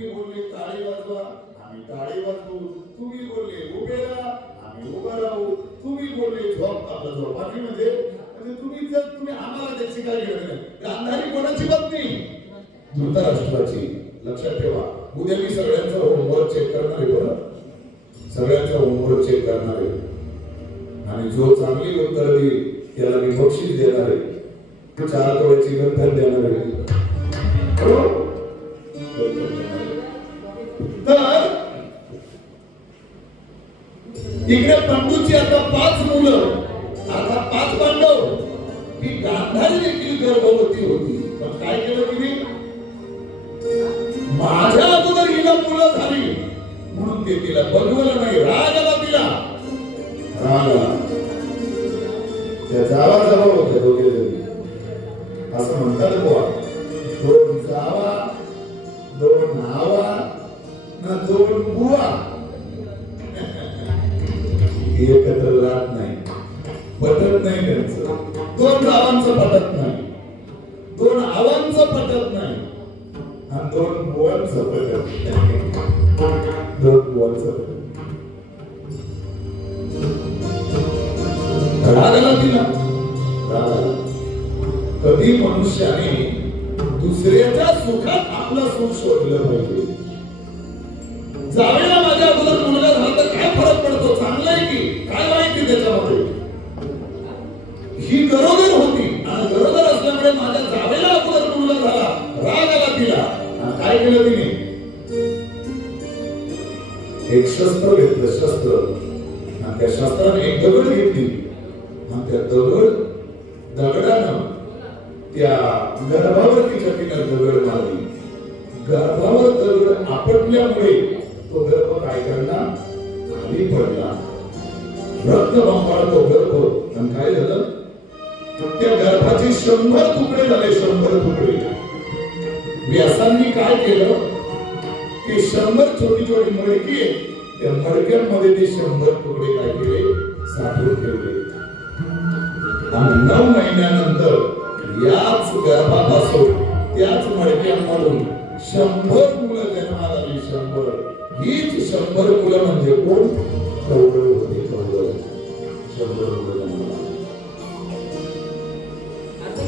तुम्ही बोलले टाळी वाजवा, आम्ही टाळी वाजवू. तुम्ही बोलले उभे राहा, आम्ही उभं राहू. तुम्ही बोलले झोप, आपलं झोपाची म्हणजे तुम्ही आम्हाला त्याची काय घेणं नाही. गांधारी कोणाची पत्नी? धृतराष्ट्राची. लक्षात ठेवा, उद्या मी सगळ्यांचा होमवर्क चेक करणार आहे. बरं, सगळ्यांचा होमवर्क चेक करणार आहे आणि जो चांगली उत्तर देईल त्याला मी बक्षीस देणार आहे. 4 तोळ्याची गंठण देणार आहे. तर इकडे पांडूची आता 5 मुलं, आता 5 पांडव. ही गांधारी देखील गर्भवती होती. पण काय केलं तुम्ही? माझ्या अगोदर हिला मुलं झाली म्हणून ते तिला बघवलं नाही. राग आला तिला, राग आला. त्या जावा जावा होत्या दोघे जणी. असं म्हणतात बुवा, 2 जावा 2 नावा ना 2 बुवा एकत्र राहत नाही, पटत नाही त्यांचं. 2 जावांचं पटत नाही, 2 आवांचं पटत नाही आणि 2 बुवांचं पटत नाही. 2 बुवांचं राग आला तिला, राग आला. कधी मनुष्याने दुसऱ्याच्या सुखात आपलं सुख शोधलं पाहिजे. जावेला माझ्या अगोदर मुलगा झाला तर काय फरक पडतो? चांगला आहे की काय माहिती त्याच्यामध्ये? ही गरोदर होती आणि गरोदर असल्यामुळे माझ्या जावेला अगोदर मुलगा झाला. राग आला तिला. काय केलं तिने? एक शस्त्र घेतलं, शस्त्र. आणि त्या शस्त्राने एक दगड घेतली आणि त्या दगडानं त्या गर्भावर तिच्या तिला दगड मारली. गर्भावर दगड आपटल्यामुळे तो गर्भ काय करणार? खाली पडला. रक्तबंबाळ तो गर्भ. आणि काय झालं? त्या गर्भाचे 100 तुकडे झाले. 100 तुकडे. व्यासांनी काय केलं? ते 100 छोटी छोटी मडकी, त्या मडक्यांमध्ये ते 100 तुकडे काय केले? साठवून ठेवले. आणि 9 महिन्यानंतर याच गर्भापासून, त्याच मडक्यांमधून 100 मुलं जन्माला आली. 100. हीच 100 मुलं म्हणजे कोण? कौरव होते. कौरव 100 मुलं जन्माला आली.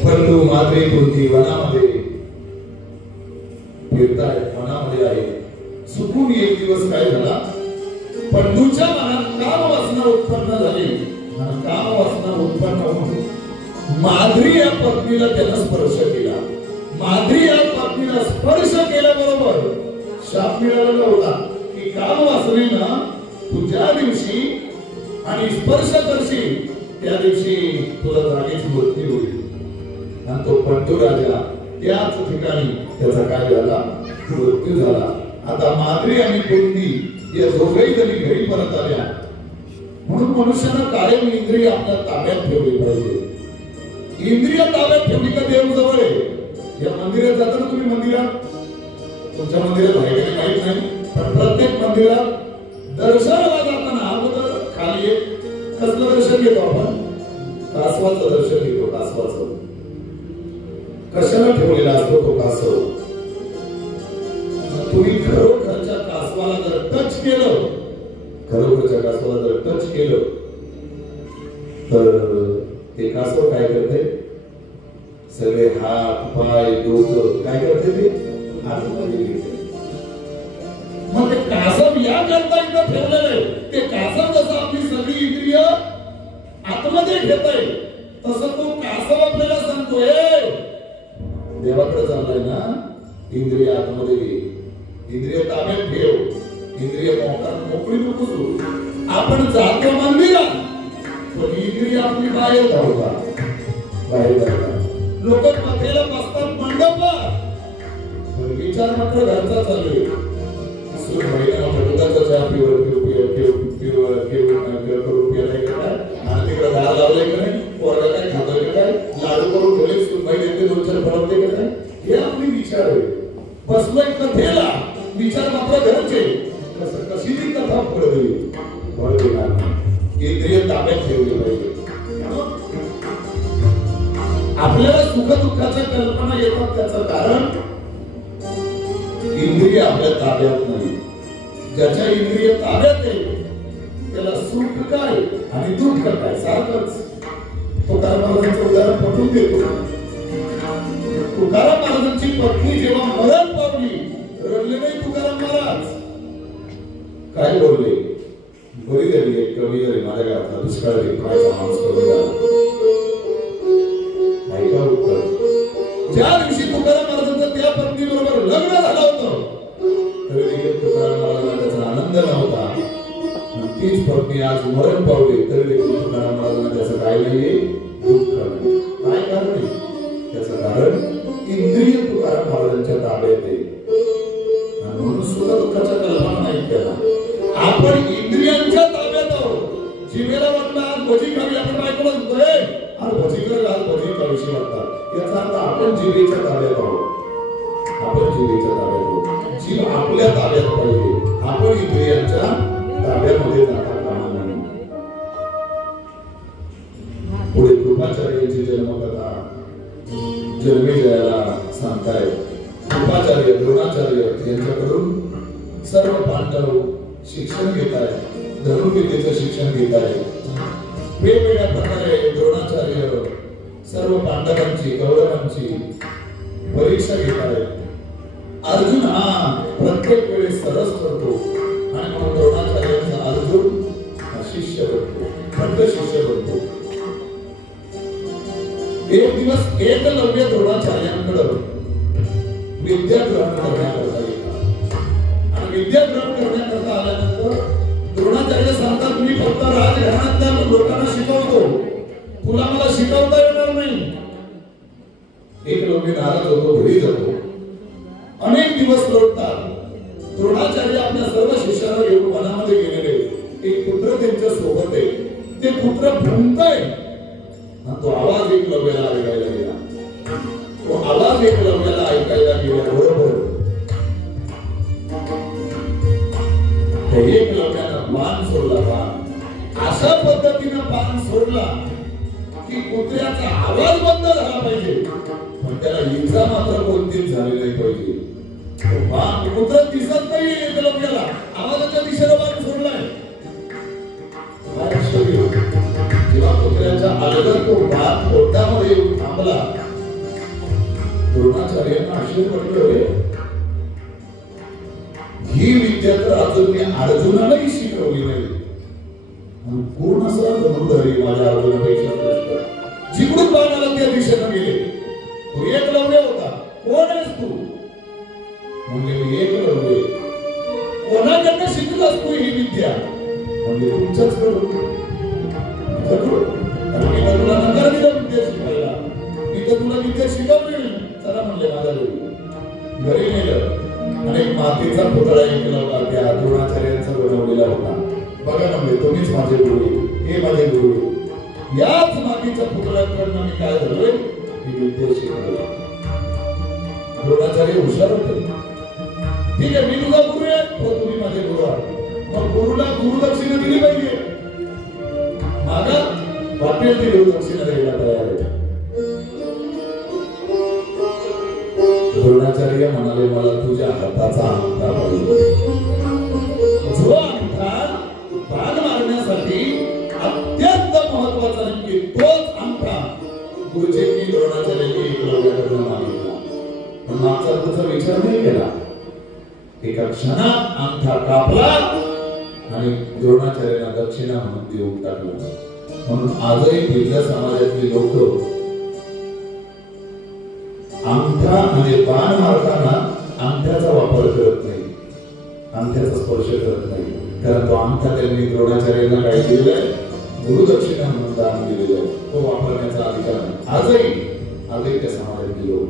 पंडू मात्रे कुंती वनामध्ये फिरताय, वनामध्ये आहे. चुकून एक दिवस काय झाला? पंडूच्या मनात कामवासना उत्पन्न झाली. आणि कामवासना उत्पन्न होऊन माद्री या पत्नीला त्यानं स्पर्श केला. माद्री या पत्नीला स्पर्श केल्याबरोबर शाप मिळालेला होता की कामवासनेनं तू ज्या दिवशी आणि स्पर्श करशील त्या दिवशी तुला जागेची मृत्यू होईल. आणि तो पंडू राजा त्याच ठिकाणी त्याचा काय झाला? मृत्यू झाला. आता माद्री आणि कुंती या दोघेही जणी घरी परत आल्या. म्हणून मनुष्यानं कायम इंद्रिय आपल्या ताब्यात ठेवली पाहिजे. इंद्रिय ताब्यात ठेवली का देव जवळ आहे. या मंदिरात जाताना तुम्ही, मंदिरात तुमच्या मंदिरात आहे का माहित नाही, पण प्रत्येक मंदिरात दर्शनाला जाताना अगोदर खाली एक कसलं दर्शन घेतो आपण? कासवाचं दर्शन घेतो. कासवाचं कशाला ठेवलेला असतो तो कासव? तुम्ही खरोखरच्या कासवाला जर टच केलं, खरोखरच्या कासवाला जर टच केलं तर ते कासव काय करते? सगळे हात पाय डोकं काय करते? ते आतमध्ये घेते. मग ते कासव या करता इथं ठेवलेलं आहे. ते कासव जसं आपली सगळी इंद्रिय आतमध्ये घेत आहे तसं तो कासव आपल्याला सांगतोय देवाकडे चाललाय ना, इंद्रिय आतमध्ये घे, इंद्रिय ताब्यात ठेव, इंद्रिय मोकळी नको सोडू. आपण जातो मंदिरात पण इंद्रिय आपली बाहेर धावतात, बाहेर धावतात. लोक कथेला बसतात मंडपात पण विचार मात्र घरचा चालू आहे. सूर महिना फटकाचा चहा पिवळ आणि तिकडे दार लावलंय का नाही, पोरगा काय खातोय का काय, लाडू करून ठेवले, सुनबाई देते 2-4 फळवते का काय, हे आपली विचार आहे. बसलोय कथेला, विचार मात्र घरचे. कशी ती कथा पडली इंद्रिय ताब्यात ठेवली पाहिजे. आपल्याला सुख दुःखाच्या कल्पना येतात त्याचं कारण इंद्रिय आपल्या ताब्यात नाही. ज्याच्या इंद्रिय ताब्यात आहे त्याला सुख काय आणि दुःख काय सारखंच. तुकाराम महाराजांचं उदाहरण पटवून देतो. तुकाराम महाराजांची पत्नी जेव्हा मरण पावली रडले नाही तुकाराम महाराज. काय बोलले? बरी झाली एक कवी जरी माझ्या गावातला दुष्काळ देखवायचा माणूस कवी झाला. ऐका उत्तर. ज्या दिवशी तुकाराम महाराजांचं त्या पत्नी बरोबर लग्न झालं होतं तरी देखील तुकाराम महाराजांना त्याचा आनंद नव्हता. तीच पत्नी आज मरण पावली तरी देखील तुकाराम महाराजांना त्याचं काय नाहीये, दुःख नाही. काय कारण आहे? त्याचं कारण इंद्रिय तुकाराम महाराजांच्या ताब्यात आहे. म्हणून सुद्धा दुःखाच्या कल्पना नाही केला. आपण इंद्रियांच्या ताब्यात आहोत. जीवेला वाटलं आज भजी खावी, आपण काय करत होतोय? आज भजी कर, आज भजी खावीशी वाटतात. याचा अर्थ आपण जीवेच्या ताब्यात आहोत. आपण जीवेच्या ताब्यात आहोत. जीव आपल्या ताब्यात पाहिजे. आपण इंद्रियांच्या ताब्यामध्ये जाता कामा नये. पुढे कृपाचार्यांची जन्मकथा जन्मेजयाला सांगताय. कृपाचार्य द्रोणाचार्य यांच्याकडून सर्व पांडव शिक्षण घेत आहेत. धनुर्विद्येचं शिक्षण घेत आहेत. वेगवेगळ्या प्रकारे द्रोणाचार्य सर्व पांडवांची कौरवांची परीक्षा घेत आहेत. अर्जुन हा प्रत्येक वेळेस सरस करतो आणि म्हणून द्रोणाचार्यांचा अर्जुन शिष्य बनतो, खंड शिष्य बनतो. एक दिवस एकलव्य द्रोणाचार्यांकडे विद्या ग्रहण करण्याकरता येतात. आणि विद्या ग्रहण करण्याकरता आल्यानंतर द्रोणाचार्य सांगतात, मी फक्त राजघराण्यातल्या लोकांना शिकवतो, तुला मला शिकवता येणार नाही. एकलव्य नाराज होतो, घरी जातो. अनेक दिवस लोटतात. द्रोणाचार्य आपल्या सर्व शिष्यांना घेऊन वनामध्ये गेलेले. एक पुत्र त्यांच्या सोबत आहे. ते पुत्र भुंकतोय आणि तो आवाज एकलव्याला ऐकायला गेला. तो आवाज एकलव्याला ऐकायला गेल्याबरोबर एकलव्यानं बाण सोडला. बाण अशा पद्धतीनं बाण सोडला की कुत्र्याचा आवाज बंद झाला पाहिजे पण त्याला इजा मात्र कोणतीच झाली नाही पाहिजे. बाण कुत्र दिसत नाही एकलव्याला, आवाजाच्या दिशेला बाण सोडलाय. जेव्हा कुत्र्याच्या अलगद तो बाण पोटामध्ये येऊन थांबला, द्रोणाचार्यांना आश्चर्य पडलं, ही विद्या तर अजून मी अर्जुनालाही शिकवली नाही. पूर्ण असं धनुर्धरी माझ्या अर्जुनापेक्षा श्रेष्ठ. जिकडून बाण आला त्या दिशेनं गेले. तो एकलव्य होता. कोण आहेस तू? म्हणजे मी एकलव्य. कोणाकडनं शिकलास तू ही विद्या? म्हणजे तुमच्याच कडून. मी तर तुला नकार दिला विद्या शिकायला. मी तर तुला विद्या शिकवली. चला म्हणले माझ्या घरी नेलं आणि एक मातीचा पुतळा एकलव्य त्या द्रोणाचार्यांचा बनवलेला होता. बघा म्हणजे तुम्हीच माझे गुरु, हे माझे गुरु. याच मातीच्या पुतळ्याकडनं मी काय झालोय, ही विद्या शिकलो. द्रोणाचार्य हुशार होते. ठीक आहे, मी तुझा गुरु आहे, तो तुम्ही माझे गुरु आहात. मग गुरुला गुरुदक्षिणा दिली पाहिजे. मागा वाटेल ती गुरुदक्षिणा द्यायला तयार आहे. द्रोणाचार्य म्हणाले, मला तुझ्या हाताचा अंगठा पाहिजे. जो अंगठा बाण मारण्यासाठी अत्यंत महत्वाचा नाही, तोच अंगठा गुरुजींनी द्रोणाचार्यांनी एकलव्याकडून मागितला. पण मागचा तुझा विचार नाही केला. एका क्षणात अंगठा कापला आणि द्रोणाचार्यांना दक्षिणा म्हणून देऊन टाकला. म्हणून आजही भिल्ल समाजातली लोक अंगठा म्हणजे बाण मारताना अंगठ्याचा वापर करत नाही, अंगठ्याचा स्पर्श करत नाही. कारण तो अंगठा त्यांनी द्रोणाचार्यांना काय दिलेला आहे, गुरुदक्षिणा म्हणून दान दिलेला आहे. तो वापरण्याचा अधिकार नाही. आजही त्या समाजातली लोक.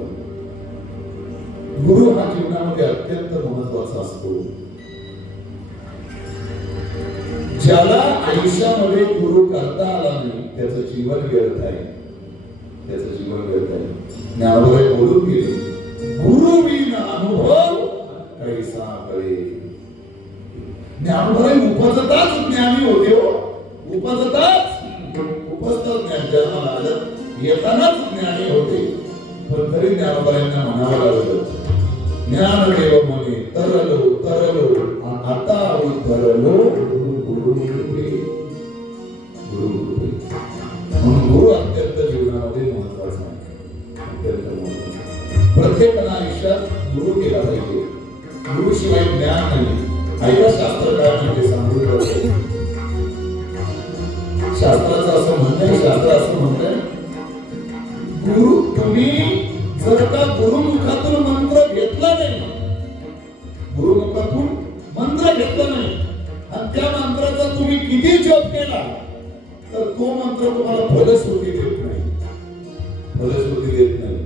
गुरु हा जीवनामध्ये अत्यंत महत्वाचा असतो. ज्याला आयुष्यामध्ये गुरु करता आला नाही त्याचं जीवन व्यर्थ आहे. त्याचं जीवन व्यर्थ आहे. ज्ञानोबा बोलून गेले, गुरु बिन अनुभव कैसा कळे. ज्ञानोबा उपजताच ज्ञानी होते. हो, उपजताच ज्ञान जन्माला आलं, येतानाच ज्ञानी होते. पण तरी ज्ञानोबा यांना म्हणावं लागलं, ज्ञान देव म्हणे प्रत्येकाला आयुष्यात गुरु केला पाहिजे. गुरु शिवाय ज्ञान नाही. ऐका शास्त्र काय म्हणते सांगू. शास्त्राचं असं म्हणणं, शास्त्र असं म्हणतंय, गुरु तुम्ही जर का गुरुमुखातून मंत्र घेतला नाही, गुरुमुखातून मंत्र घेतला नाही आणि त्या मंत्राचा तुम्ही किती जप केला तर तो मंत्र तुम्हाला फलश्रुती देत नाही, फलश्रुती देत नाही.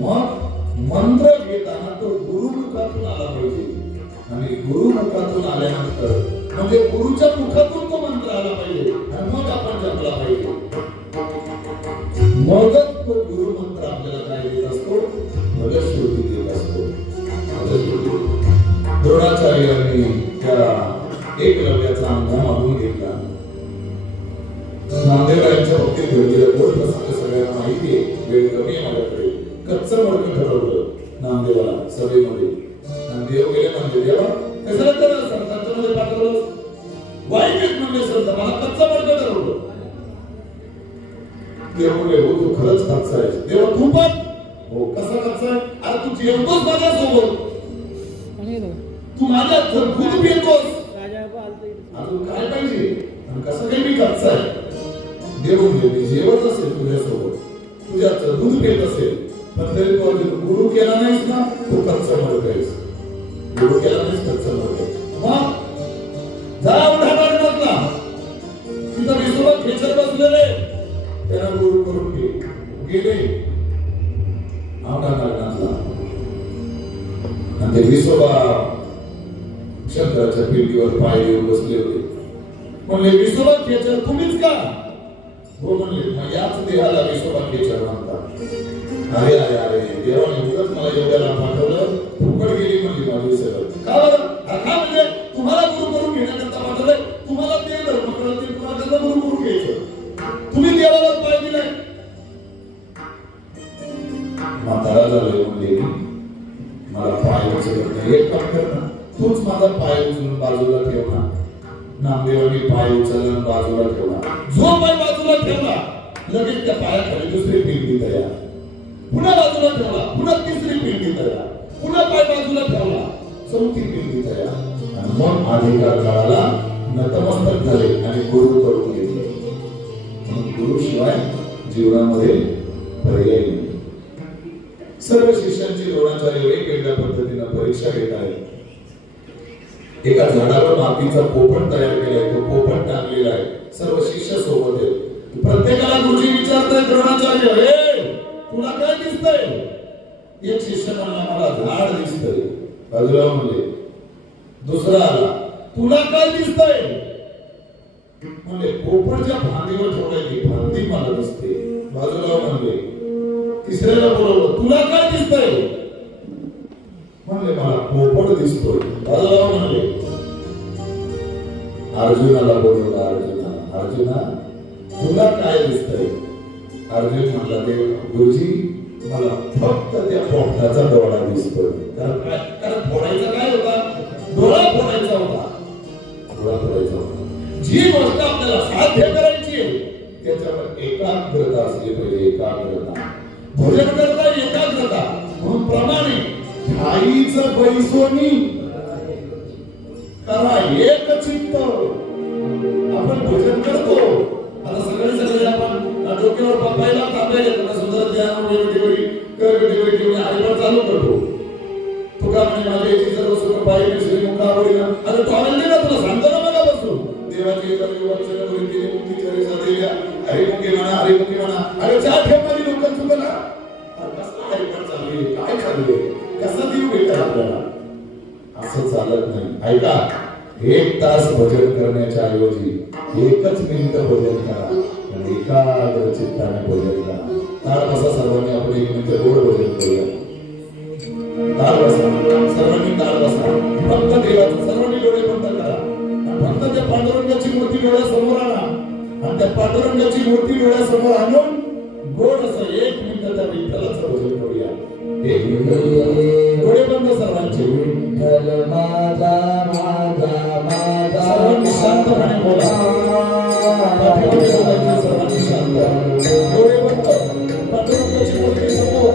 मग मंत्र घेताना तो गुरुमुखातून आला पाहिजे आणि गुरुमुखातून आल्यानंतर म्हणजे गुरुच्या मुखातून तो मंत्र आला पाहिजे आणि मग आपण जपला पाहिजे. मगच तो गुरु मंत्र आपल्याला काय देत असतो, फलश्रुती देत असतो. द्रोणाचार्यांनी त्या एकलव्याचा अंगा मागून घेतला. नामदेवरायांच्या बाबतीत घडलेला गोड प्रसंग सगळ्यांना माहिती आहे. वेळ कमी आहे माझ्याकडे. कच्चं मडकं ठरवलं नामदेवाला सभेमध्ये आणि देव गेले म्हणजे देवा कशाला त्याला संतांच्यामध्ये पाठवलं, वाईट म्हणजे संत मला कच्चं मडकं ठरवलं. देव बोलले हो तू खरंच कच्चा आहे. देवा तू पण हो कसा कच्चा आहे. अरे तू जेवतोस माझ्यासोबत, तू माझ्या दूध पितोस, अजून काय पाहिजे आणि कसं काही मी कच्चा आहे. देव म्हणजे मी जेवत असेल तुझ्यासोबत, तुझ्याचं दूध पित असेल पण तरी तू गुरु केला नाहीस ना, तू कच्चा मडकं आहेस. गुरु केला नाहीस कच्चा मडकं आहे. मग जा उठाणार म्हटला तिथं विसोबा खेचर बसलेले त्याला गुरु करून गेले आवडा लागला आणि ते विसोबा शंकराच्या पिंडीवर पाय घेऊन बसले होते. म्हणले विसोबा खेचर तुम्हीच का. हो म्हणले मग याच देहाला विसोबा खेचर म्हणतात. अरे अरे अरे देवाने उगाच मला एवढ्याला पाठवलं, फुकट गेली म्हणली माझी सगळं. का बरं का म्हणजे तुम्हाला गुरु करून घेण्याकरता पाठवलंय. तुम्हाला ते धर्म कळतील, तुम्हाला त्यांना गुरु करून घ्यायचं. तुम्ही देवाला पाय दिलाय. म्हातारा झालोय म्हणले मला पाय उचलत नाही. एक काम कर ना, तूच माझा पाय उचलून बाजूला ठेव ना. नामदेवांनी पाय उचलून बाजूला ठेवला. जो पाय बाजूला ठेवला लगेच त्या पायाखाली दुसरी पिंडी तयार. पुन्हा बाजूला ठेवला, पुन्हा तिसरी पिंडी तयार, पुन्हा पाय बाजूला ठेवला, चौथी पिंडी तयार. आणि मग अधिकार काळाला नतमस्तक झाले आणि गुरु करून घेतले. गुरु शिवाय जीवनामध्ये पर्याय नाही. सर्व शिष्यांची द्रोणाचार्य वेगवेगळ्या पद्धतीने परीक्षा घेत आहेत. एका झाडावर मातीचा पोपट तयार केलाय, तो पोपट टाकलेला आहे. सर्व शिष्य सोबत आहेत. प्रत्येकाला गुरुजी विचारताय द्रोणाचार्य हे तुला काय दिसतंय. एक शिष्य म्हणला मला झाड दिसतंय. बाजूला म्हणले. दुसरा आला तुला काय दिसतंय. म्हणले पोपटच्या फांदीवर ठेवलेली फांदी मला दिसते. बाजूला म्हणले. तिसऱ्याला बोलवलं तुला काय दिसतंय. म्हणले मला पोपट दिसतोय. बाजूला म्हणले. अर्जुनाला बोलवलं. अर्जुना तुला काय दिसतंय. अर्जुन म्हणला देव गुरुजी मला फक्त त्या पोपटाचा डोळा दिसतोय. कारण फोडायचा काय होता, डोळा फोडायचा होता. डोळा फोडायचा होता. जी गोष्ट आपल्याला साध्य करायची आहे त्याच्यावर एकाग्रता असली पाहिजे. एकाग्रता भजन करता एकाग्रता म्हणून प्रमाणे ठाईचं बैसोनी करा एक चित्त. आपण भजन करतो आता सगळे आपण डोक्यावर पप्पायला तांब्या सुंदर ध्यान हरिपाठ चालू करतो. तुका म्हणजे माझ्या याची सर्व सुख पाहिजे श्री मुखावरील. अरे तो आनंद ना तुला सांगतो ना बघा बसून देवाची हरिमुखी म्हणा हरिमुखी म्हणा. अरे चहा ठेवणारी लोक चुकला कसला हरिपाठ चालू आहे, काय चालू आहे, कसा देव भेटतात आपल्याला. असं चालत नाही. ऐका 1 तास भजन करण्याच्या ऐवजी 1च मिनिट भजन करा. एकाग्र चित्ताने भजन करा. ताळ बसा सर्वांनी. आपण 1 मिनिट गोड भजन करूया. ताळ बसा सर्वांनी. ताळ बसा. फक्त देवाचं सर्वांनी डोळे बंद करा. फक्त त्या पांडुरंगाची मूर्ती डोळ्यासमोर आणा आणि त्या पांडुरंगाची मूर्ती डोळ्यासमोर आणून गोड असं 1 मिनिट त्या विठ्ठलाचं भजन करूया. 1 मिनिट डोळे बंद सर्वांचे. विठ्ठल माझा माझा माझा. सर्वांनी शांतपणे बोला. सर्वांनी शांत. डोळे बंद. पांडुरंगाची मूर्ती समोर.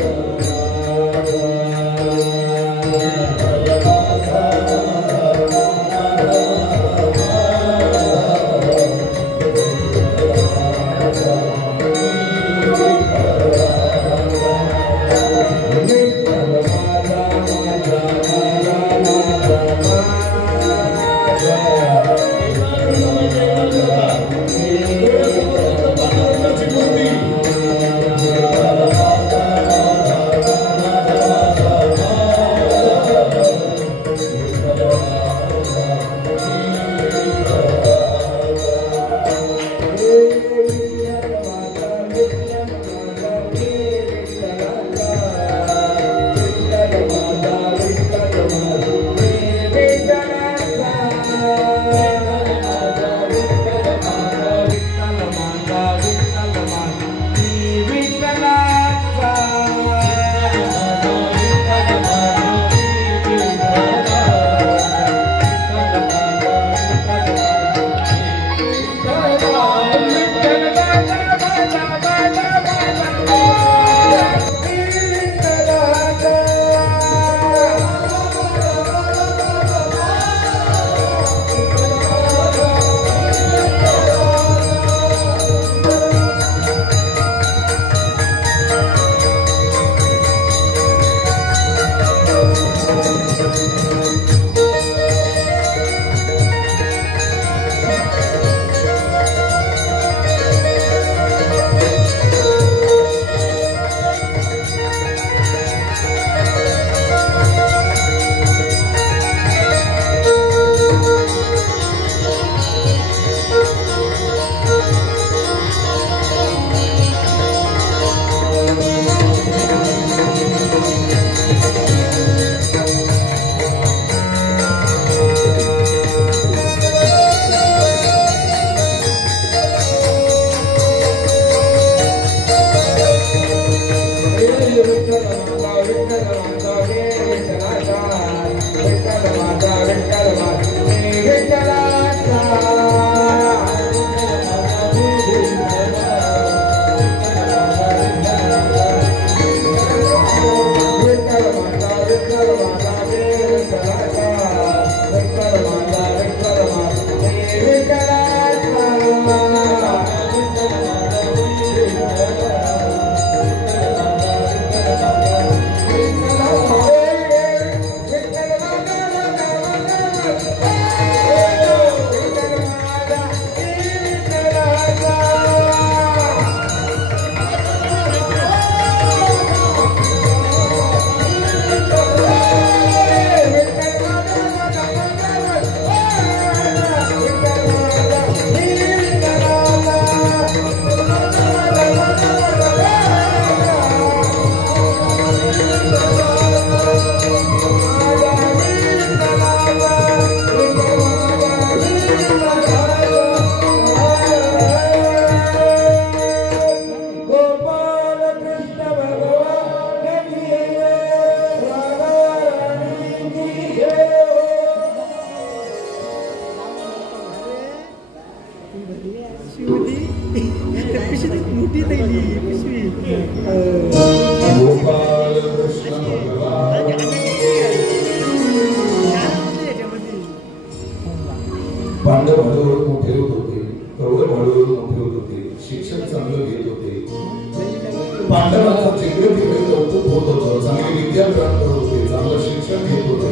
पांडवांचं जिकडे तिकडे कौतुक होत होतं, चांगली विद्या प्राप्त होते, चांगलं शिक्षण घेत होते.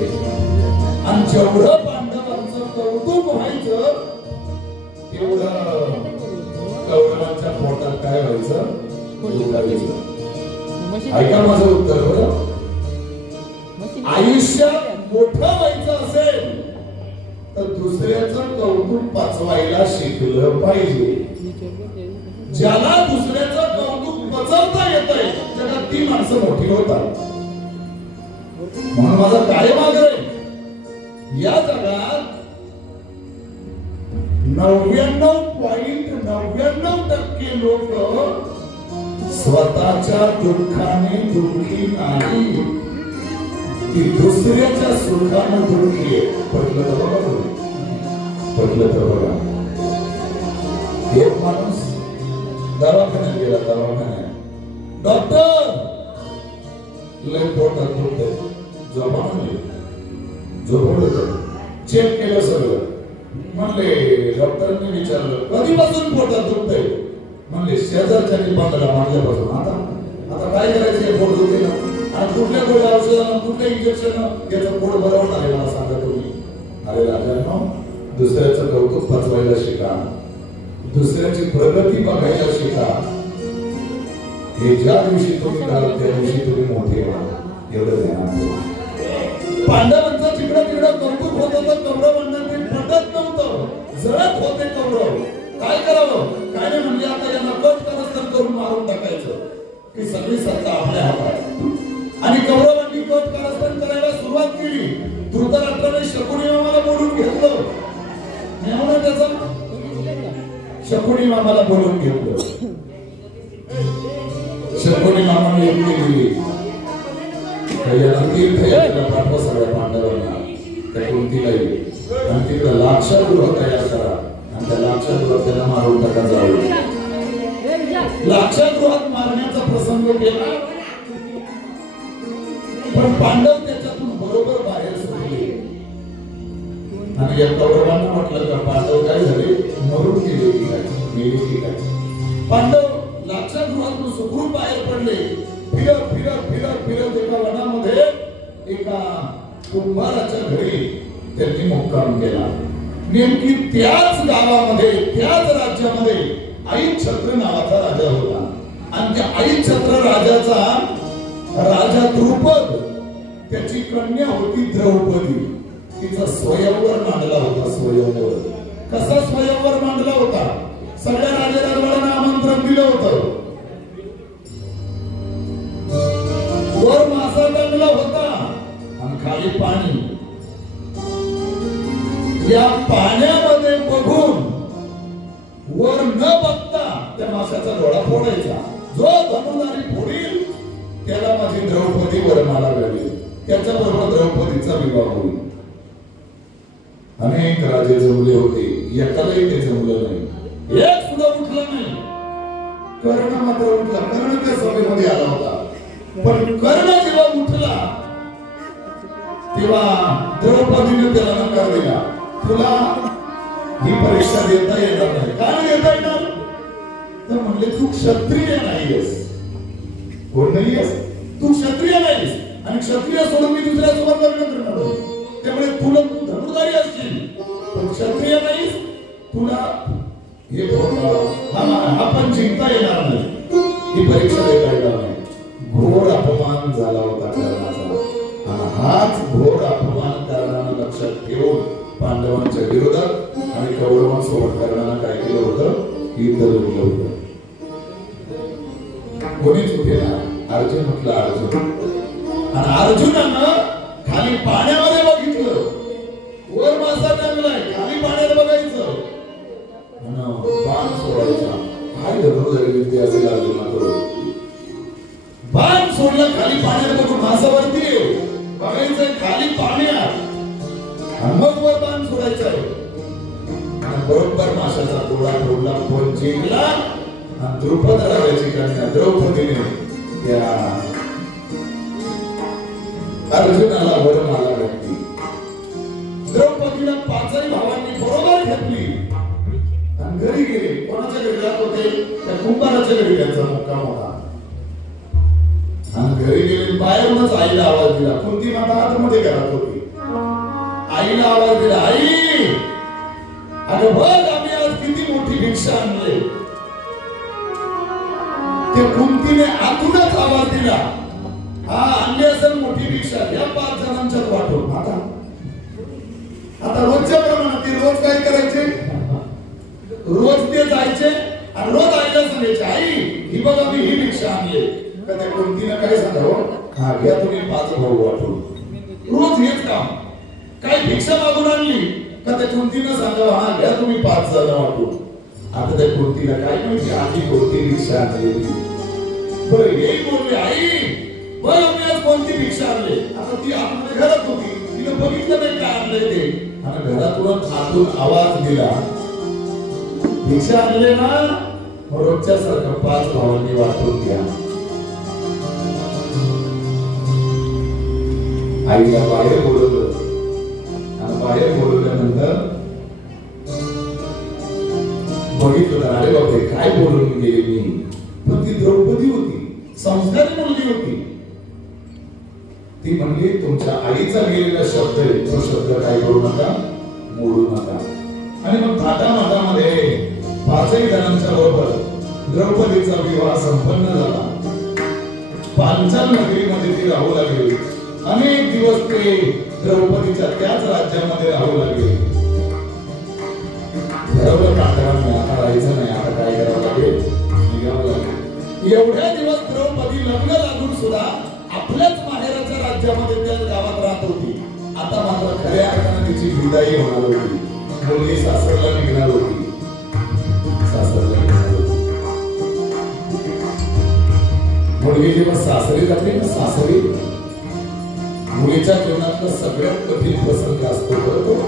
आणि जेवढं पांडवांचं कौतुक व्हायचं तेवढं कौरवांच्या पोटात काय व्हायचं? ऐका माझं उत्तर बरं. आयुष्यात मोठं व्हायचं असेल तर दुसऱ्याचं कौतुक पचवायला शिकलं पाहिजे. ज्याला दुसऱ्याचं कौतुक पचवता येतंय जगात ती माणसं मोठी होतात. म्हणून माझा कायम आग्रह आहे, या जगात 99.99% लोक स्वतःच्या दुःखाने दुःखी नाही, ती दुसऱ्याच्या सुखाने दुःखी आहे. पटलं तर बघा, पटलं तर बघा. एक माणूस दवाखान्यात गेला, दवाखान्यात डॉक्टर लय पोटात दुखतंय, झोपा म्हणले, झोपवलं, चेक केलं सगळं. म्हणले डॉक्टरने विचारलं कधीपासून पोटात दुखतंय? म्हणले शेजारच्यानी 15 मारल्यापासून. आता आता काय करायचं? पोट दुखते ना, आणि कुठल्या गोळ्या औषधानं कुठल्या इंजेक्शन याचं पोट बरं होणार आहे मला सांगा तुम्ही. अरे राजांनो, दुसऱ्याचं कौतुक पचवायला शिका, दुसऱ्याची प्रगती बघायला शिका. हे ज्या दिवशी तुम्ही कराल त्या दिवशी तुम्ही मोठे व्हाल, एवढं ध्यानात ठेवा. पांडवांचं जिकडं तिकडं कौतुक होत होतं, कौरवांना ते पटत नव्हतं, जळत होते कौरव. काय करावं? काय नाही म्हणजे आता यांना कट करस्तर करून मारून टाकायचं की सगळी सत्ता आपल्या हातात. आणि कौरवांनी कट करस्तर करायला सुरुवात केली. धृतराष्ट्राने शकुनी मामाला बोलून घेतलं. मेवणं त्याचं शकुनी मामाला बोलून घेतलं. शकुनी मामाने युक्ती दिली, पाठवा सगळ्या पांडवांना त्या कुंतीला येईल आणि तिकडे लाक्षागृह तयार करा आणि त्या लाक्षागृहात त्यांना मारून टाका जावं. लाक्षागृहात मारण्याचा प्रसंग केला, पण पांडव त्याच्यातून बरोबर बाहेर सुटले. आणि या कौरवांना म्हटलं का पांडव काय झाले? मरून गेले की काय? मेले की काय? पांडव लाक्षागृहातून सुखरूप बाहेर पडले. फिरत फिरत फिरत फिरत एका वनामध्ये एका कुंभाराच्या घरी त्यांनी मुक्काम केला. नेमकी त्याच गावामध्ये, त्याच राज्यामध्ये ऐच्छत्र नावाचा राजा होता. आणि त्या ऐच्छत्र राजाचा राजा द्रुपद, त्याची कन्या होती द्रौपदी. तिचा स्वयंवर मांडला होता. स्वयंवर कसा स्वयंवर मांडला होता? सगळ्या राजराजवाड्यांना आमंत्रण दिलं होतं. वर मासा टाकला होता आणि खाली पाणी. या पाण्यामध्ये बघून वर न बघता त्या माशाचा डोळा फोडायचा. जो धनुर्धारी फोडील त्याला माझी द्रौपदी वरमाला मिळेल, त्याच्याबरोबर द्रौपदीचा विवाह होईल. अनेक राजे जमले होते, एकालाही ते जमलं नाही, एक सुद्धा उठला नाही. कर्ण मात्र उठला. कर्ण त्या सभेमध्ये आला होता, पण कर्ण जेव्हा उठला तेव्हा द्रौपदीने त्याला नकार दिला. तुला ही परीक्षा देता येणार नाही. का नाही देता येणार? तर म्हणले तू क्षत्रिय नाहीयेस. कोण नाहीयेस? तू क्षत्रिय नाहीस आणि क्षत्रिय सोडून मी दुसऱ्या सोबत लग्न करणार नाही. त्यामुळे तुला तू धनुर्धारी असशील पण क्षत्रिय नाहीस. तुला हे हा पण जिंकता येणार नाही, ही परीक्षा देता येणार नाही. घोर अपमान झाला होता कर्णाचा. आणि हाच घोर अपमान कर्णाने लक्षात ठेवून पांडवांच्या विरोधात आणि कौरवांसोबत कर्णाने काय केलं होतं? युद्ध लढलं होतं. कोणीच उठे ना. अर्जुन म्हटलं अर्जुन. आणि अर्जुनानं खाली पाण्यामध्ये बघितलं, वर मासा टाकलाय, खाली पाण्यात बघायचं आणि बाण सोडायचा. काय धनुर्धारी विद्या असेल अर्जुनाकडे. बाण सोडला, खाली पाण्यात बघून मासावरती बघायचंय, खाली पाण्यात, आणि मग वर बाण सोडायचंय. आणि बरोबर माशाचा डोळा फोडला, पण जिंकला. आणि द्रुपद राजाची कन्या द्रौपदीने त्या अर्जुनाला वरमाला घातली. द्रौपदीला पाचही भावांनी बरोबर घेतली आणि घरी गेले. कोणाच्या घरी जात होते? त्या कुंभाराच्या घरी त्यांचा मुक्काम होता. घरी गेले, बाहेरूनच आईला आवाज दिला. कुंती माता आतमध्ये घरात होती. आईला आवाज दिला, आई अगं बघ आम्ही आज किती मोठी भिक्षा आणली. त्या कुंतीने आतूनच आवाज दिला, हा आणली असेल मोठी भिक्षा, या 5 जणांच्यात वाटून. आता रोजच्या प्रमाणात ते रोज काय करायचे, रोज ते जायचे आणि रोज आईला सांगायचे, आई ही बघ आम्ही ही भिक्षा आणली. तर त्या कुंतीने काय सांगावं, हा घ्या तुम्ही 5 भाऊ वाटून. रोज हेच काम. काय भिक्षा मागून आणली का त्या कुंतीने सांगावं, हा घ्या तुम्ही 5 जण वाटून. आता त्या कुंतीला काय माहिती आधी कोणती भिक्षा आणली होती. बरं हे बोलले, आई बघ आम्ही आज कोणती भिक्षा आणली. आता ती आतमध्ये घरात होती, तिने बघितलं नाही काय आणलंय ते. आणि घरातून आतून आवाज दिला, भिक्षा आणले ना, रोजच्या सारखं 5 भावांनी वाटून घ्या. आईला बाहेर बोलवलं आणि बाहेर बोलवल्यानंतर बघितलं, अरे बापरे काय बोलून गेले मी. पण ती द्रौपदी होती, संस्कारी मुलगी होती. ती म्हणली तुमच्या आईचा गेलेला शब्द आहे, तो शब्द काय करू नका, मोडू नका. आणि मग थाटामाटामध्ये 5 जणांच्या बरोबर द्रौपदीचा विवाह संपन्न झाला. पांचाल नगरीमध्ये ती राहू लागली. अनेक दिवस ते द्रौपदीच्या त्याच राज्यामध्ये राहू लागले. ठरवलं पांडवांनी आता राहायचं नाही, आता काय करावं लागेल, निघावं लागेल. एवढ्या दिवस द्रौपदी लग्न लागून सुद्धा आपल्याच माहेराच्या राज्यामध्ये त्या गावात राहत होती. आता मात्र खऱ्या अर्थाने तिची विदाई होणार होती. मुलगी सासरला निघणार होती. सासरला निघणार होती. मुलगी जेव्हा सासरी जाते ना, सासरी मुलीच्या जीवनातला सगळ्यात कठीण प्रसंग असतो. बरोबर,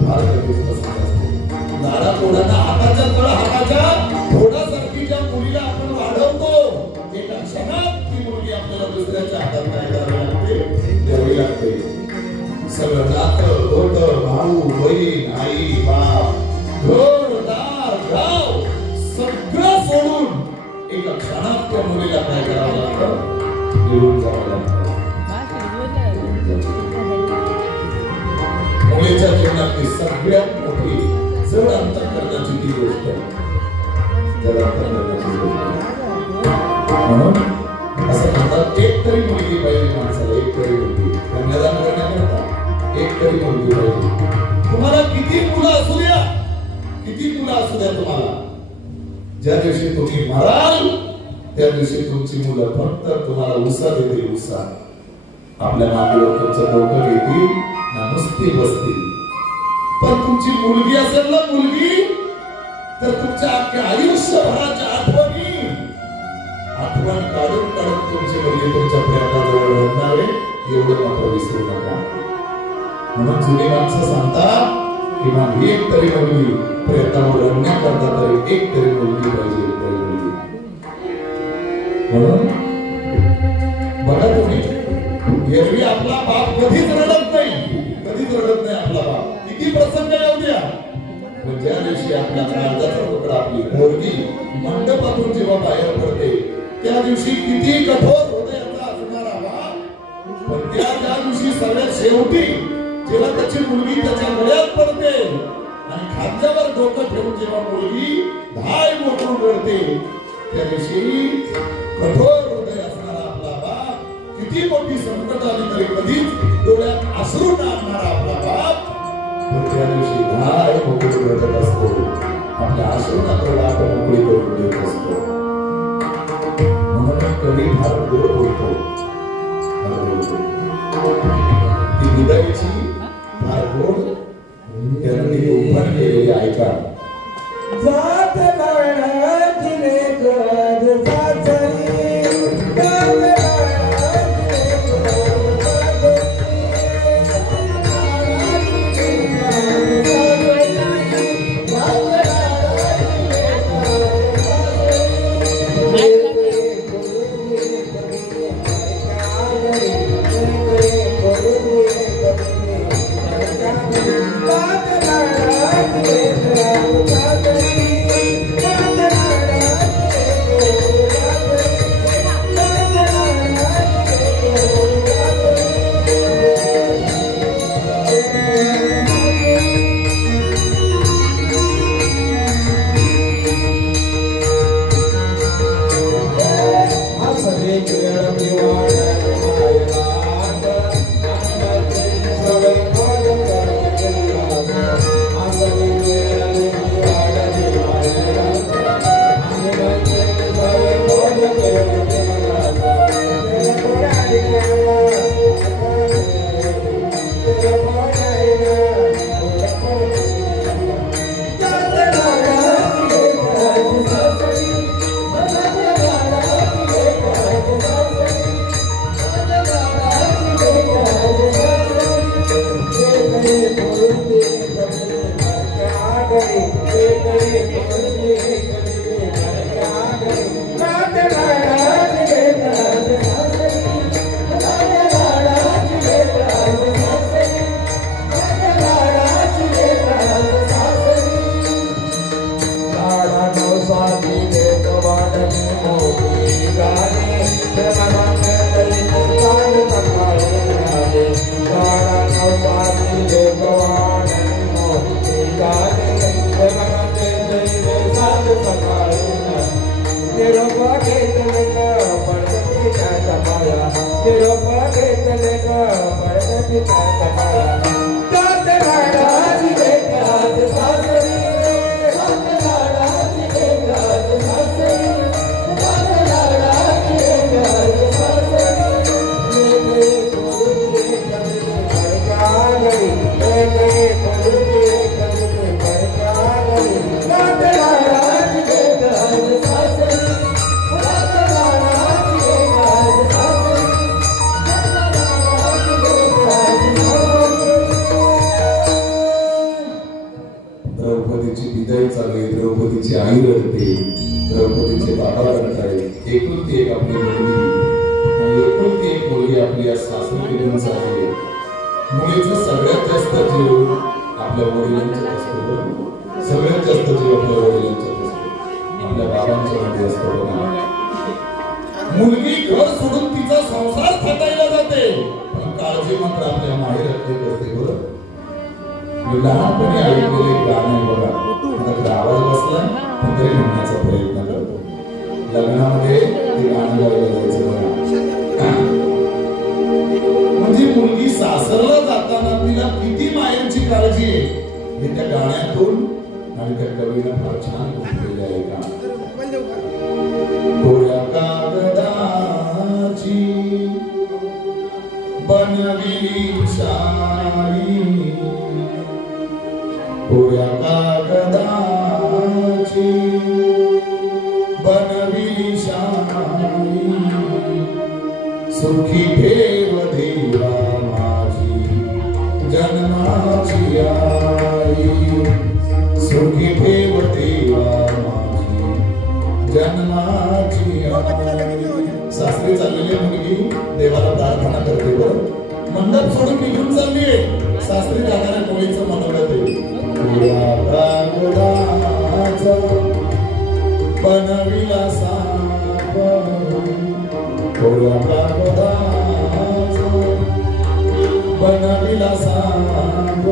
फार कठीण प्रसंग असतो. दारा कोणाला हाताच्या तळ हाताच्या थोडासारखी ज्या मुलीला आपण वाढवतो, एका क्षणात ती मुलगी आपल्याला दुसऱ्याच्या हातात काय करावी लागते, द्यावी लागते. सगळं नातं, गोत्र, भाऊ, बहीण, आई, बाप, घर, दार, गाव सगळं सोडून एका क्षणात त्या मुलीला काय करावं लागतं, निघून जावं लागतं. मुलीच्या जीवनातली सगळ्यात मोठी जड अंतःकरणाची ती गोष्ट आहे. जड अंतःकरणाची गोष्ट. म्हणून असं म्हणतात, एक तरी मुलगी पाहिजे माणसाला, एक तरी मुलगी. कन्यादान करण्याकरता एक तरी मुलगी पाहिजे. तुम्हाला किती मुलं असू द्या, किती मुलं असू द्या, तुम्हाला ज्या दिवशी तुम्ही मराल त्या दिवशी तुमची मुलं फक्त तुम्हाला उसा देतील, उसा. आपल्या मातीवर तुमचं डोकं घेतील ना, नुसती बसतील. पण तुमची मुलगी असेल ना, मुलगी, तर तुमच्या अख्ख्या आयुष्यभराच्या आठवण काढून काढून तुमची मुलगी तुमच्या प्रेमाजवळ रडणार आहे, एवढं मात्र विसरू नका. म्हणून जुनी माणसं सांगतात, किमान एक तरी मुलगी प्रेमावर रडण्याकरता तरी एक तरी मुलगी पाहिजे, एक तरी मुलगी. म्हणून बघा तुम्ही, एरवी आपला बाप कधीच रडत नाही, कधीच रडत नाही आपला बाप. किती प्रसंग येऊ द्या, पण ज्या दिवशी आपला काळजाचा तुकडा, आपली पोरगी मंडपातून जेव्हा बाहेर पडते, त्या दिवशी किती कठोर हृदयाचा असणारा बाप, पण त्या दिवशी सगळ्यात शेवटी जेव्हा त्याची मुलगी त्याच्या गळ्यात पडते आणि खांद्यावर डोकं ठेवून जेव्हा मुलगी धाय मोठून रडते, त्या दिवशी कठोर हृदय असणारा आपला बाप, किती मोठी संकट आली तरी कधीच डोळ्यात अश्रू न आणणारा आपला बाप, त्या दिवशी धाय मोठून रडत असतो. आपल्या अश्रूंना तो वाट मोकळी करून देत असतो. म्हणून कवी फार गोड बोलतो. ती विदाईची फार गोड त्यांनी उभार केलेली ऐका. जात जिने कद द्रौपदीची आई रडते, द्रौपदीचे बाबा रडतायत. एकुलती एक आपली मुलगी आणि एकुलती एक मुलगी आपली या सासरी घेऊन चालली. मुलीचं सगळ्यात जास्त जीव आपल्या वडिलांच्यात असतो, सगळ्यात जास्त जीव आपल्या वडिलांच्यात असतो, आपल्या बाबांच्या मध्ये असतो. मुलगी घर सोडून तिचा संसार थाटायला जाते, पण काळजी मात्र आपल्या माहेरात करते. बरं, मी लहानपणी ऐकलेलं एक गाणं आहे बघा, आता आवाज बसलाय पण तरी म्हणण्याचा प्रयत्न करतो. लग्नामध्ये ते गाणं गायला जायचं बघा. म्हणजे मुलगी सासरला जाताना तिला किती मायेची काळजी आहे हे त्या गाण्यातून आणि त्या कवीनं फार छान लिहिलेलं आहे. का कोऱ्या कागदाची बनविली शाई, कोऱ्या कागदाची बनविली शाई, सुखी ठेव देवा माझी जन्माची आई, सुखी ठेव देवा माझी जन्माची आई. सासरी चाललेली मुलगी देवाला प्रार्थना करते. बरं, मंडप सोडून निघून चाललीये. सासरी जाणाऱ्या मुलीचं मनोगत आहे, बनविला साप, बनविला साप,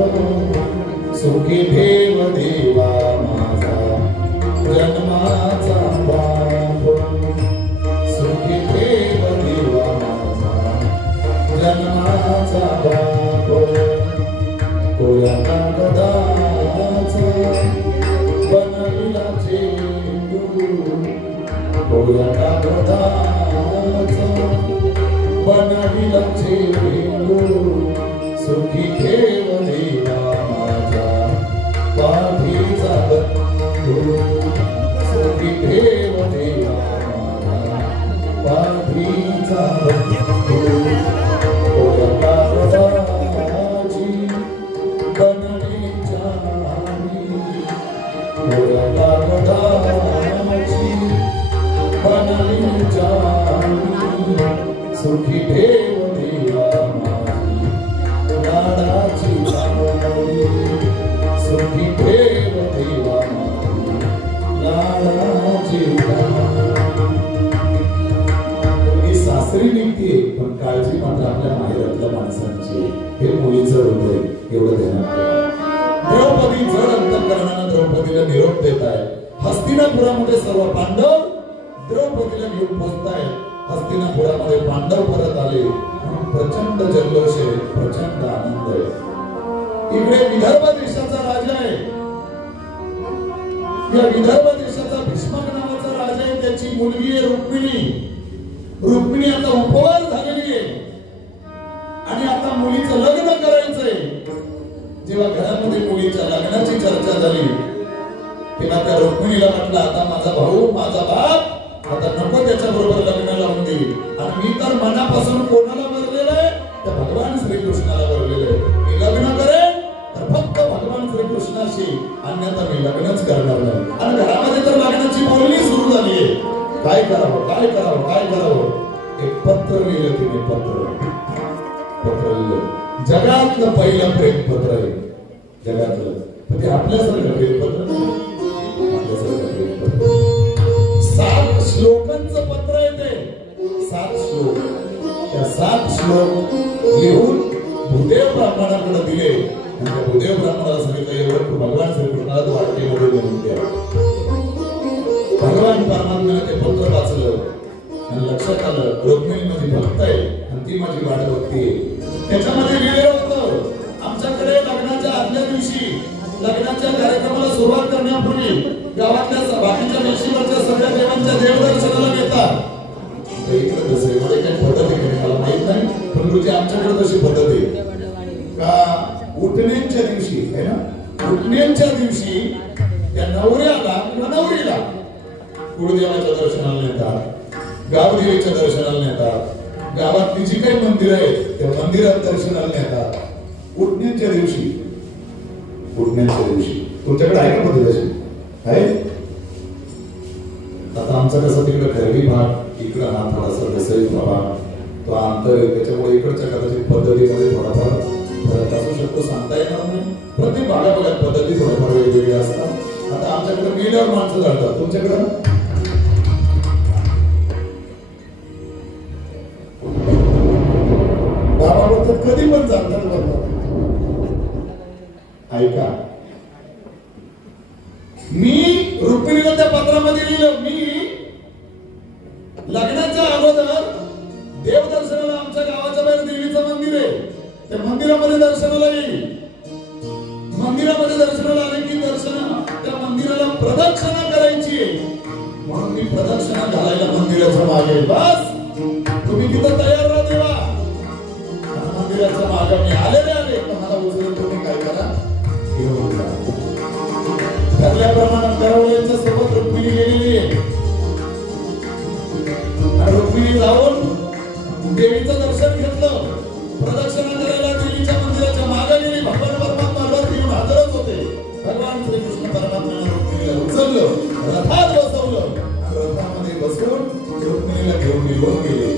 सुखी ठेव देवा माझा जन्माचा बाप, सुखी ठेव देवा माझा जन्माचा बाप. कोऱ्या कागदाचा बनविला चेंडू, कोऱ्या कागदाचा बनविला चेंडू, सुखी ठेव देवा माझा पाठीचा बंधू, सुखी ठेव देवा माझा पाठीचा बंधू. कोऱ्या कागदाची बनविली जाई, कोऱ्या कागदाची बनविली जाई, सुखी ठेव देवा माझी लाडाची बाई, सुखी ठेव देवा माझी लाडाची बाई. ही सासरी निघते पण काळजी मात्र आपल्या माहेरातल्या माणसांची. हे मुलीचं हृदय एवढं देणार. द्रौपदी जड अंतःकरणानं द्रौपदीला निरोप देत आहे. हस्तिनापुरामध्ये सर्व पांडव द्रौपदीला घेऊन पोहोचतायत. हस्तिनापुरामध्ये पांडव परत आले म्हणून प्रचंड जल्लोष आहे, प्रचंड आनंद आहे. इकडे विदर्भ देशाचा राजा आहे. या विदर्भ देशाचा भीष्मक नावाचा राजा आहे. त्याची मुलगी आहे रुक्मिणी. रुक्मिणी आता उपवास झालेली आहे आणि आता मुलीचं लग्न करायचंय. जेव्हा घरामध्ये मुलीच्या लग्नाची चर्चा झाली तेव्हा त्या रुक्मिणीला म्हटलं, आता माझा भाऊ माझा बाप आता नको त्याच्या बरोबर लग्न लावून देईल. आणि मी तर मनापासून कोणाला भरलेलं आहे, तर भगवान श्रीकृष्णाला भरलेलं आहे. मी लग्न करेन तर फक्त भगवान श्रीकृष्णाशी, अन्यथा मी लग्नच करणार नाही. आणि घरामध्ये तर लग्नाची बोलणी सुरू झाली आहे. काय करावं काय करावं काय करावं. एक पत्र लिहिलं तिने. पत्र लिहिलं. जगातलं पहिलं प्रेमपत्र आहे जगातलं. पण ते आपल्यासारखं प्रेमपत्र नाही, आपल्यासारखं प्रेमपत्र. 7 श्लोकांचं पत्र आहे ते. 7 श्लोक. त्या 7 श्लोक लिहून भूदेव ब्राह्मणाकडे दिले. आणि भूदेव ब्राह्मणाला सांगितलं, एवढं भगवान श्रीकृष्णाला वाटतेमध्ये लिहून द्या. भगवान परमात्म्याने ते पत्र वाचलं आणि लक्षात आलं रुक्मिणी माझी भक्त आहे आणि ती माझी वाट बघते. त्याच्यामध्ये लिहिलेलं दिवशी लग्नाच्या कार्यक्रमाला सुरुवात करण्यापूर्वी गावातल्या बाकीच्या वेशीवरच्या सगळ्या देवांच्या देवदर्शनाला येतात. इकडे दसऱ्यामध्ये काही पद्धत आहे मला माहित नाही, पण गुरुजी आमच्याकडे तशी पद्धत आहे का उठण्याच्या दिवशी आहे ना, उठण्याच्या दिवशी त्या नवऱ्याला किंवा नवरीला कुळदेवाच्या दर्शनाला नेतात, गावदेवीच्या दर्शनाला नेतात, गावातली जी काही मंदिर आहेत त्या मंदिरात दर्शनाला नेतात. उठण्याच्या दिवशी तुमच्याकडे आहे का पद्धत अशी आहे? आता आमचा कसं तिकडे खरवी भाग, इकडं हा थोडासा दसरी भाग, तो अंतर आहे, त्याच्यामुळे इकडच्या कदाचित पद्धतीमध्ये थोडाफार फरक असू शकतो, सांगता येणार नाही. प्रत्येक भागामध्ये पद्धती थोड्याफार वेगवेगळ्या असतात. आता आमच्याकडे मेल्यावर माणसं जातात, तुमच्याकडं गावाबद्दल कधी पण जातात बघतात. ऐका, मी रुक्मिणीला त्या पत्रामध्ये लिहिलं, मी लग्नाच्या अगोदर देवदर्शनाला आमच्या गावाच्या बाहेर देवीचं मंदिर आहे, त्या मंदिरामध्ये दर्शनाला येईल. मंदिरामध्ये दर्शनाला आले की त्या मंदिराला प्रदक्षिणा करायची आहे, म्हणून मी प्रदक्षिणा घालायला मंदिराच्या मागे. बस तुम्ही तिथं तयार राहा देवा. मंदिराच्या मागे मी आले मला उचलून तुम्ही काय करा, ठरल्याप्रमाणे करवल्याच्या सोबत रुक्मिणी गेलेली आहे. रुक्मिणी जाऊन देवीचं दर्शन घेतलं, प्रदक्षिणा करायला देवीच्या मंदिराच्या मागे गेली. भगवान परमात्मा रथ घेऊन हजरच होते. भगवान श्रीकृष्ण परमात्म्याने रुक्मिणीला उचललं, रथात बसवलं, रथामध्ये बसवून रुक्मिणीला घेऊन निघून गेले.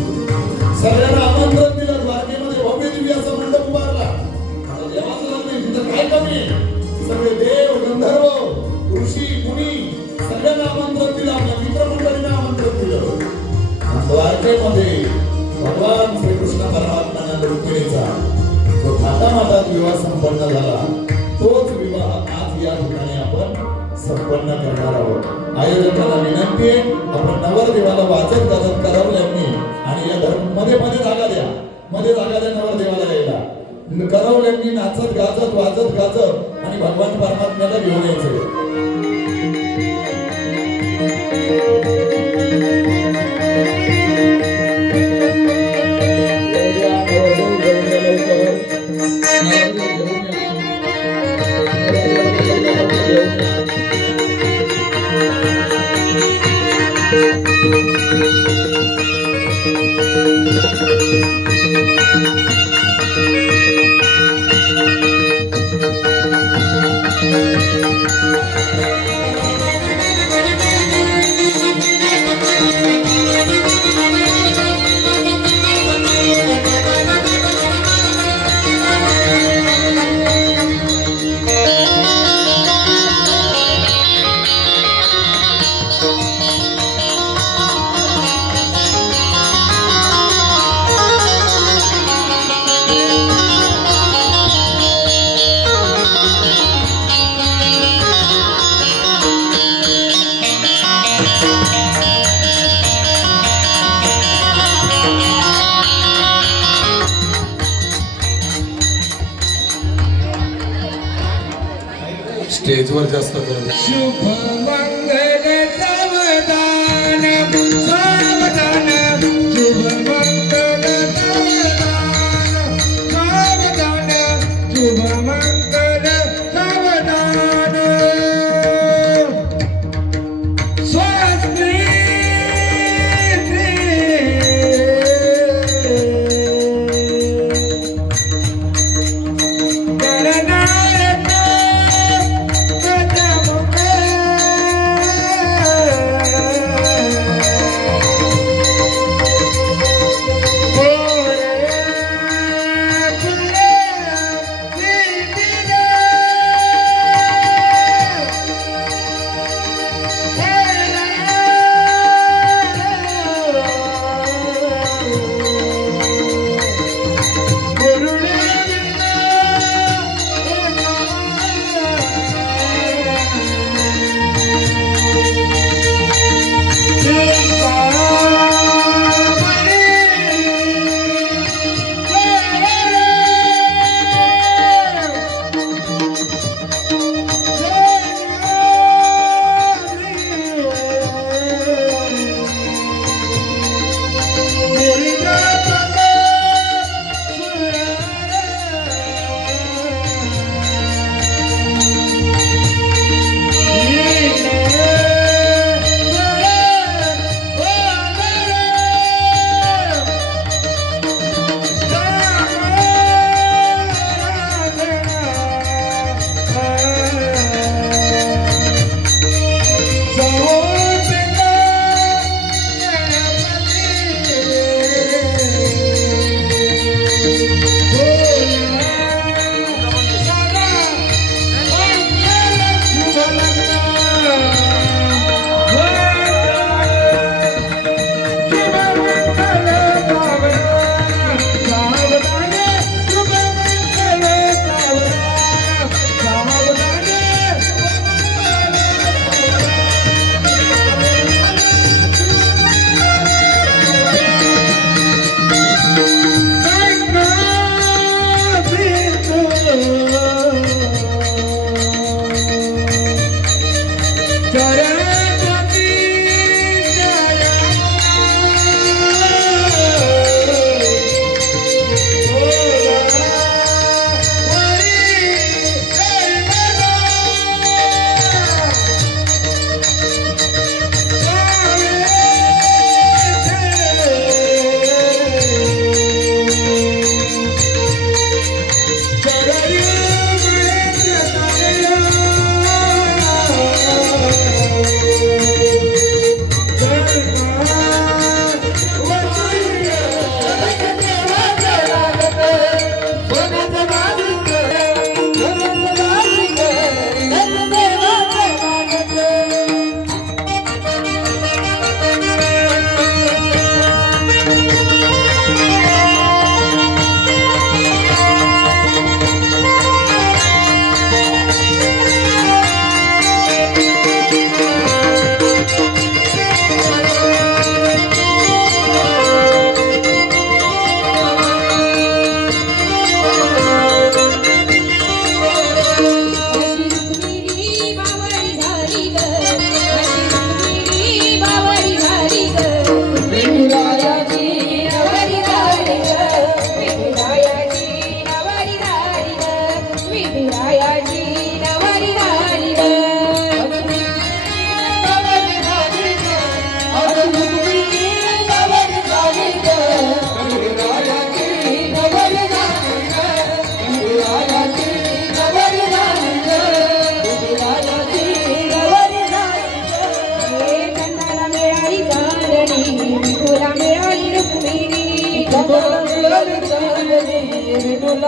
सगळ्यांना आमंत्रण दिलं. द्वारकेमध्ये भव्य दिव्य असा मंडप उभारला. आता देवाचं लग्न तिथं काय कमी आहे? सगळे देव गंधर्व ऋषी मुनी सगळ्यांना आमंत्रण दिलं, आपल्या मित्रमंडळींना आमंत्रण दिलं. द्वारकेमध्ये भगवान श्रीकृष्ण परमात्म्याने रुक्मिणीचा तो थाटामाटात विवाह संपन्न झाला. तोच विवाह आज या ठिकाणी आपण संपन्न करणार आहोत. आयोजकांना विनंती आहे, आपण नवरदेवाला वाजत गाजत करवल्यांनी आणि या मध्ये जागा द्या, नवरदेवाला यायला. करवल्यांनी नाचत गाजत वाजत गाजत आणि भगवान परमात्म्याला घेऊन यायचं. स्टेजवर जास्त करू. शुभ मंगल सावधान सावधान, शुभ मंगल सावधान सावधान, शुभ मंगल सावधान. स्वस्ति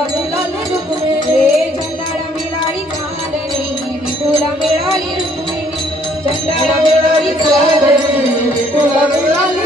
विठुला मिळाली रुक्मिणी चंदाला मिळाली चांदणी विठुला मिळाली रुक्मिणी चंदाला मिळाली चांदणी विठुला मिळाली